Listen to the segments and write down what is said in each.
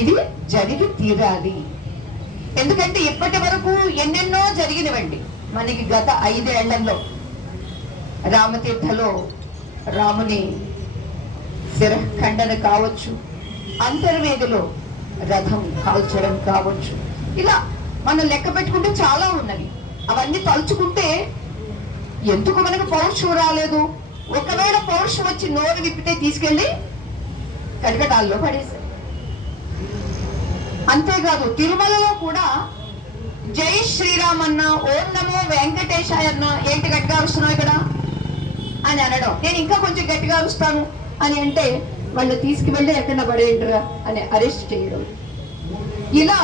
ఇది జరిగి తీరాలి. ఎందుకంటే ఇప్పటి వరకు ఎన్నెన్నో జరిగినవండి మనకి. గత 5 ఏళ్లలో రామతీర్థలో రాముని శిరఖండన కావచ్చు, అంతర్వేదిలో రథం కాల్చడం కావచ్చు, ఇలా మనం లెక్క పెట్టుకుంటే చాలా ఉన్నవి. అవన్నీ తలుచుకుంటే ఎందుకు మనకు పౌరుషం రాలేదు? ఒకవేళ పౌరుషం వచ్చి నోరు విప్పితే తీసుకెళ్ళి కటకటాల్లో పడేశారు. అంతేకాదు తిరుమలలో కూడా జై శ్రీరామ్ అన్న, ఓం నమో వెంకటేశాయ అన్న, ఏంటి గట్టిగా అరుస్తున్నావు ఇక్కడ అని అనడం, నేను ఇంకా కొంచెం గట్టిగా అరుస్తాను అని అంటే వాళ్ళు తీసుకువెళ్ళి ఎక్కడ పడేంటరా అని అరెస్ట్ చేయడం. ఇలా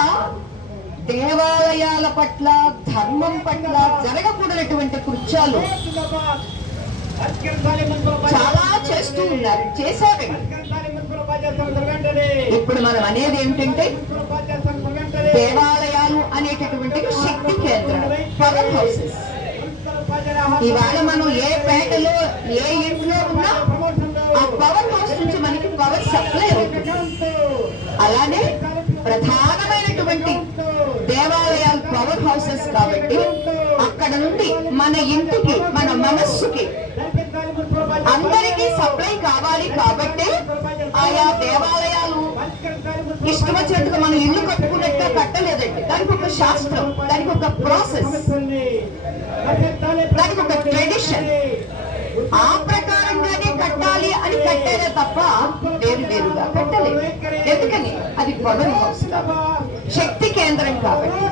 దేవాలయాల పట్ల, ధర్మం పట్ల జరగకూడనటువంటి కృత్యాలు చాలా చేస్తూ ఉన్నారు, చేశారండి. ఇప్పుడు మనం అనేది ఏమిటంటే దేవాలయాలు అనేటటువంటి శక్తి కేంద్రాలు, పవర్ హౌసెస్. ఇవాళ మనం ఏ పేటలో ఏ ఇంట్లో ఉన్నా ఆ పవర్ హౌస్ నుంచి మనకి పవర్ సప్లై అవుతుంది. అలానే ప్రధానమైనటువంటి దేవాలయాలు పవర్ హౌసెస్ కాబట్టి అక్కడ నుండి మన ఇంటికి, మన మనస్సుకి అందరికీ సప్లై కావాలి. కాబట్టి ఆయా దేవాలయాలు ఇష్టం వచ్చినట్టుగా మనం ఇల్లు కట్టుకున్నట్టుగా కట్టలేదండి. దానికి ఒక శాస్త్రం, దానికి ఒక ప్రాసెస్, దానికి ఒక ట్రెడిషన్. ఆ ప్రకారంగానే కట్టాలి అని కట్టేదే తప్ప వేరు వేరుగా కట్టలేదు. ఎందుకని? అది పవర్ హౌస్ కాబట్టి, శక్తి కేంద్రం కాబట్టి.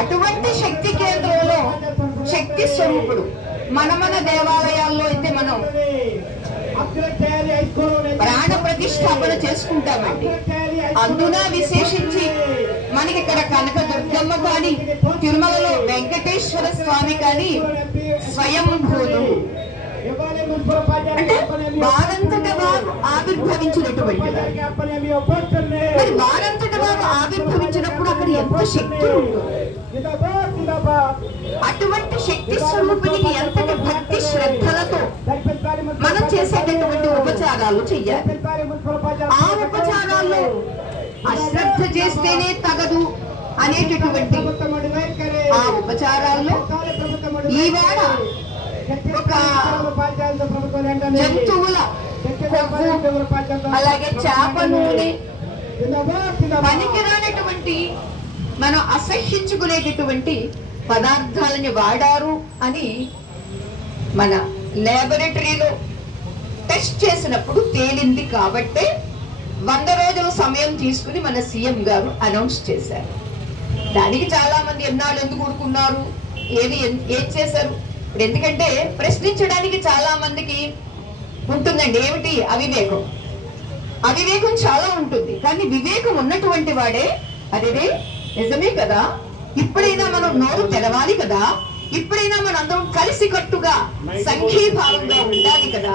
అటువంటి శక్తి కేంద్రంలో శక్తి స్వరూపుడు మన దేవాలయాల్లో అయితే మనం ప్రాణ ప్రతిష్టాపన చేసుకుంటామండి. అందున విశేషించి మనకి ఇక్కడ కనక దుర్గమ్మ కానీ, తిరుమలలో వెంకటేశ్వర స్వామి కానీ స్వయంభూలు అంటే వారంతట వారు ఆవిర్భవించినటువంటి మరి వారంతట వారు ఆవిర్భవించినప్పుడు అక్కడ ఎంత శక్తి ఉంటుంది. అటువంటి శక్తి స్వరూపునికి ఎంతటి భక్తి శ్రద్ధలతో మనం చేసేటటువంటి ఉపచారాలు చెయ్యాలి. ఆ ఉపచారాల్లో అశ్రద్ధ చేస్తేనే తగదు అనేటటువంటి ఆ ఉపచారాల్లో ఈవేళ ఒక జంతువుల అలాగే చేప నూనె, పనికిరానటువంటి మనం అసహ్యించుకునేటటువంటి పదార్థాలని వాడారు అని మన ల్యాబొరేటరీలో టెస్ట్ చేసినప్పుడు తేలింది. కాబట్టే 100 రోజుల సమయం తీసుకుని మన సీఎం గారు అనౌన్స్ చేశారు. దానికి చాలా మంది ఎన్నాళ్ళు ఎందుకు ఊరుకున్నారు, ఏది చేశారు? ఇప్పుడు ఎందుకంటే ప్రశ్నించడానికి చాలా మందికి ఉంటుందండి. ఏమిటి? అవివేకం చాలా ఉంటుంది. కానీ వివేకం ఉన్నటువంటి వాడే అదే నిజమే కదా, ఇప్పుడైనా మనం నోరు తెరవాలి కదా, ఇప్పుడైనా మనం అందరం కలిసి కట్టుగా సంఘీభావంగా ఉండాలి కదా.